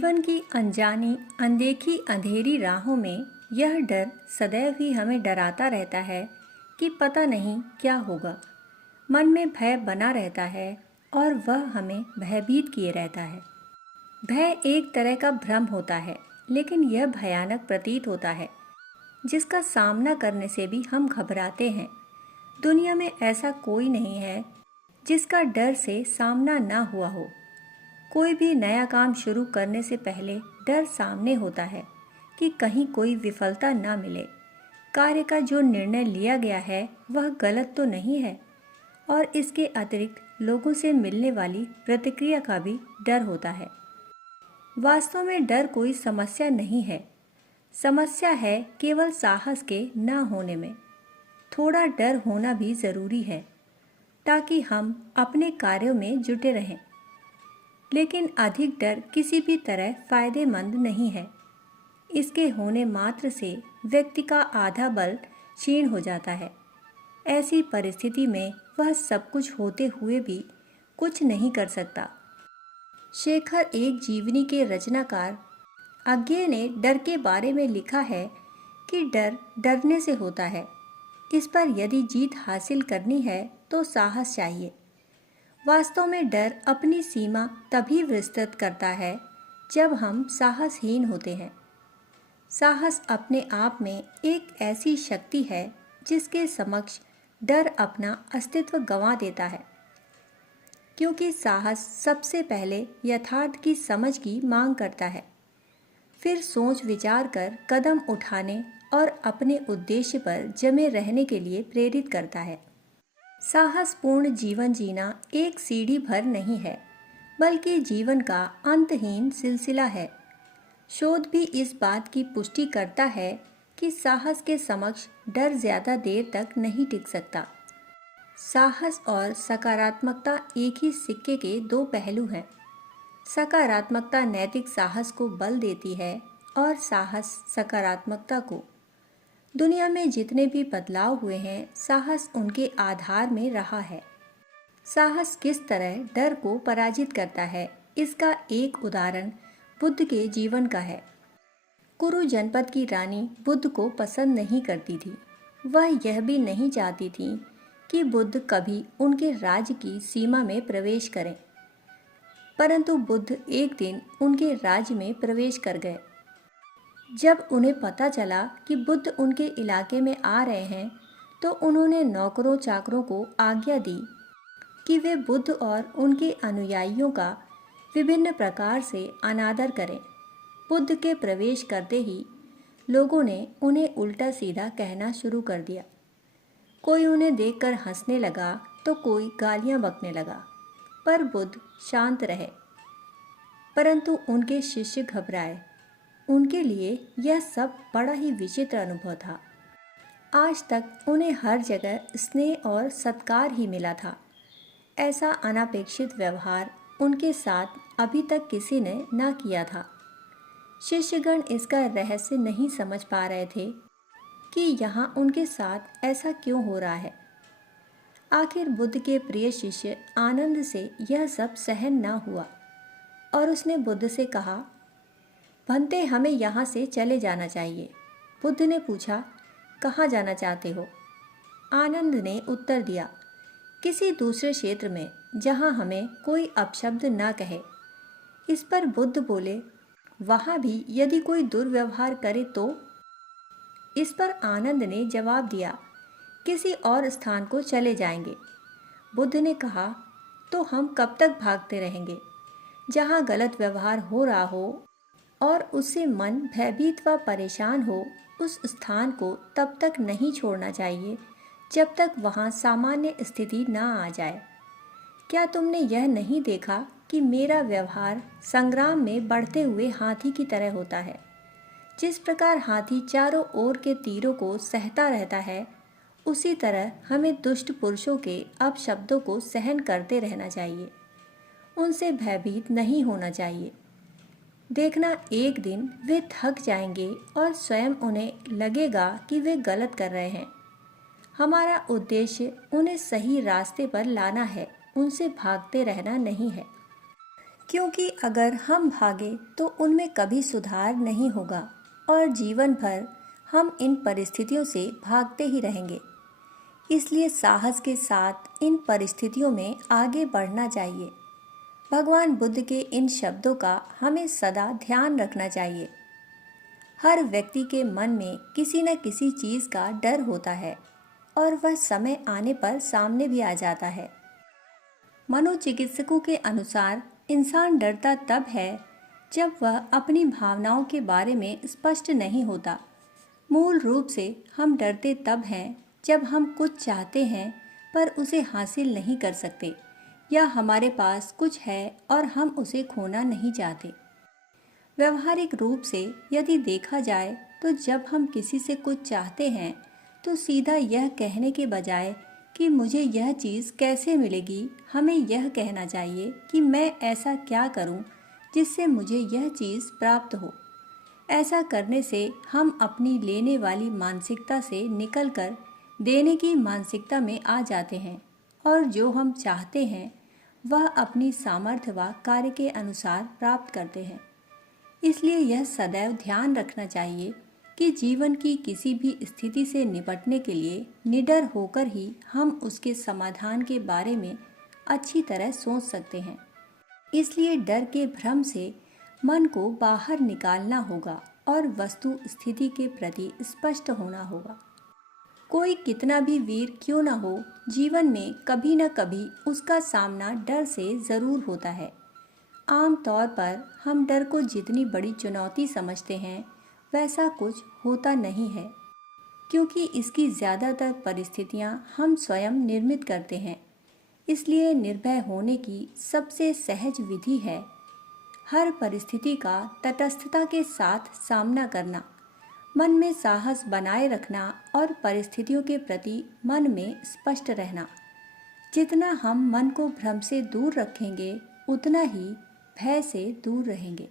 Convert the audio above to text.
जीवन की अनजानी अनदेखी अंधेरी राहों में यह डर सदैव ही हमें डराता रहता है कि पता नहीं क्या होगा। मन में भय बना रहता है और वह हमें भयभीत किए रहता है। भय एक तरह का भ्रम होता है, लेकिन यह भयानक प्रतीत होता है, जिसका सामना करने से भी हम घबराते हैं। दुनिया में ऐसा कोई नहीं है जिसका डर से सामना ना हुआ हो। कोई भी नया काम शुरू करने से पहले डर सामने होता है कि कहीं कोई विफलता ना मिले। कार्य का जो निर्णय लिया गया है वह गलत तो नहीं है, और इसके अतिरिक्त लोगों से मिलने वाली प्रतिक्रिया का भी डर होता है। वास्तव में डर कोई समस्या नहीं है। समस्या है केवल साहस के ना होने में। थोड़ा डर होना भी ज़रूरी है ताकि हम अपने कार्यों में जुटे रहें, लेकिन अधिक डर किसी भी तरह फायदेमंद नहीं है। इसके होने मात्र से व्यक्ति का आधा बल क्षीण हो जाता है। ऐसी परिस्थिति में वह सब कुछ होते हुए भी कुछ नहीं कर सकता। शेखर एक जीवनी के रचनाकार अज्ञे ने डर के बारे में लिखा है कि डर डरने से होता है। इस पर यदि जीत हासिल करनी है तो साहस चाहिए। वास्तव में डर अपनी सीमा तभी विस्तृत करता है जब हम साहसहीन होते हैं। साहस अपने आप में एक ऐसी शक्ति है जिसके समक्ष डर अपना अस्तित्व गंवा देता है, क्योंकि साहस सबसे पहले यथार्थ की समझ की मांग करता है, फिर सोच विचार कर कदम उठाने और अपने उद्देश्य पर जमे रहने के लिए प्रेरित करता है। साहसपूर्ण जीवन जीना एक सीढ़ी भर नहीं है, बल्कि जीवन का अंतहीन सिलसिला है। शोध भी इस बात की पुष्टि करता है कि साहस के समक्ष डर ज़्यादा देर तक नहीं टिक सकता। साहस और सकारात्मकता एक ही सिक्के के दो पहलू हैं। सकारात्मकता नैतिक साहस को बल देती है और साहस सकारात्मकता को। दुनिया में जितने भी बदलाव हुए हैं, साहस उनके आधार में रहा है। साहस किस तरह डर को पराजित करता है, इसका एक उदाहरण बुद्ध के जीवन का है। कुरु जनपद की रानी बुद्ध को पसंद नहीं करती थी। वह यह भी नहीं चाहती थी कि बुद्ध कभी उनके राज्य की सीमा में प्रवेश करें, परंतु बुद्ध एक दिन उनके राज्य में प्रवेश कर गए। जब उन्हें पता चला कि बुद्ध उनके इलाके में आ रहे हैं, तो उन्होंने नौकरों चाकरों को आज्ञा दी कि वे बुद्ध और उनके अनुयायियों का विभिन्न प्रकार से अनादर करें। बुद्ध के प्रवेश करते ही लोगों ने उन्हें उल्टा सीधा कहना शुरू कर दिया। कोई उन्हें देखकर हंसने लगा तो कोई गालियां बकने लगा, पर बुद्ध शांत रहे। परंतु उनके शिष्य घबराए। उनके लिए यह सब बड़ा ही विचित्र अनुभव था। आज तक उन्हें हर जगह स्नेह और सत्कार ही मिला था। ऐसा अनपेक्षित व्यवहार उनके साथ अभी तक किसी ने ना किया था। शिष्यगण इसका रहस्य नहीं समझ पा रहे थे कि यहाँ उनके साथ ऐसा क्यों हो रहा है। आखिर बुद्ध के प्रिय शिष्य आनंद से यह सब सहन ना हुआ और उसने बुद्ध से कहा, भंते, हमें यहाँ से चले जाना चाहिए। बुद्ध ने पूछा, कहाँ जाना चाहते हो? आनंद ने उत्तर दिया, किसी दूसरे क्षेत्र में जहाँ हमें कोई अपशब्द ना कहे। इस पर बुद्ध बोले, वहाँ भी यदि कोई दुर्व्यवहार करे तो? इस पर आनंद ने जवाब दिया, किसी और स्थान को चले जाएंगे। बुद्ध ने कहा, तो हम कब तक भागते रहेंगे? जहाँ गलत व्यवहार हो रहा हो और उससे मन भयभीत व परेशान हो, उस स्थान को तब तक नहीं छोड़ना चाहिए जब तक वहाँ सामान्य स्थिति ना आ जाए। क्या तुमने यह नहीं देखा कि मेरा व्यवहार संग्राम में बढ़ते हुए हाथी की तरह होता है? जिस प्रकार हाथी चारों ओर के तीरों को सहता रहता है, उसी तरह हमें दुष्ट पुरुषों के अपशब्दों को सहन करते रहना चाहिए। उनसे भयभीत नहीं होना चाहिए। देखना, एक दिन वे थक जाएंगे और स्वयं उन्हें लगेगा कि वे गलत कर रहे हैं। हमारा उद्देश्य उन्हें सही रास्ते पर लाना है, उनसे भागते रहना नहीं है। क्योंकि अगर हम भागे तो उनमें कभी सुधार नहीं होगा और जीवन भर हम इन परिस्थितियों से भागते ही रहेंगे। इसलिए साहस के साथ इन परिस्थितियों में आगे बढ़ना चाहिए। भगवान बुद्ध के इन शब्दों का हमें सदा ध्यान रखना चाहिए। हर व्यक्ति के मन में किसी न किसी चीज़ का डर होता है और वह समय आने पर सामने भी आ जाता है। मनोचिकित्सकों के अनुसार इंसान डरता तब है जब वह अपनी भावनाओं के बारे में स्पष्ट नहीं होता। मूल रूप से हम डरते तब हैं जब हम कुछ चाहते हैं पर उसे हासिल नहीं कर सकते, या हमारे पास कुछ है और हम उसे खोना नहीं चाहते। व्यवहारिक रूप से यदि देखा जाए तो जब हम किसी से कुछ चाहते हैं तो सीधा यह कहने के बजाय कि मुझे यह चीज़ कैसे मिलेगी, हमें यह कहना चाहिए कि मैं ऐसा क्या करूं जिससे मुझे यह चीज़ प्राप्त हो। ऐसा करने से हम अपनी लेने वाली मानसिकता से निकलकर देने की मानसिकता में आ जाते हैं और जो हम चाहते हैं वह अपनी सामर्थ्य व कार्य के अनुसार प्राप्त करते हैं। इसलिए यह सदैव ध्यान रखना चाहिए कि जीवन की किसी भी स्थिति से निपटने के लिए निडर होकर ही हम उसके समाधान के बारे में अच्छी तरह सोच सकते हैं। इसलिए डर के भ्रम से मन को बाहर निकालना होगा और वस्तु स्थिति के प्रति स्पष्ट होना होगा। कोई कितना भी वीर क्यों न हो, जीवन में कभी न कभी उसका सामना डर से ज़रूर होता है। आम तौर पर हम डर को जितनी बड़ी चुनौती समझते हैं वैसा कुछ होता नहीं है, क्योंकि इसकी ज़्यादातर परिस्थितियां हम स्वयं निर्मित करते हैं। इसलिए निर्भय होने की सबसे सहज विधि है हर परिस्थिति का तटस्थता के साथ सामना करना, मन में साहस बनाए रखना और परिस्थितियों के प्रति मन में स्पष्ट रहना। जितना हम मन को भ्रम से दूर रखेंगे उतना ही भय से दूर रहेंगे।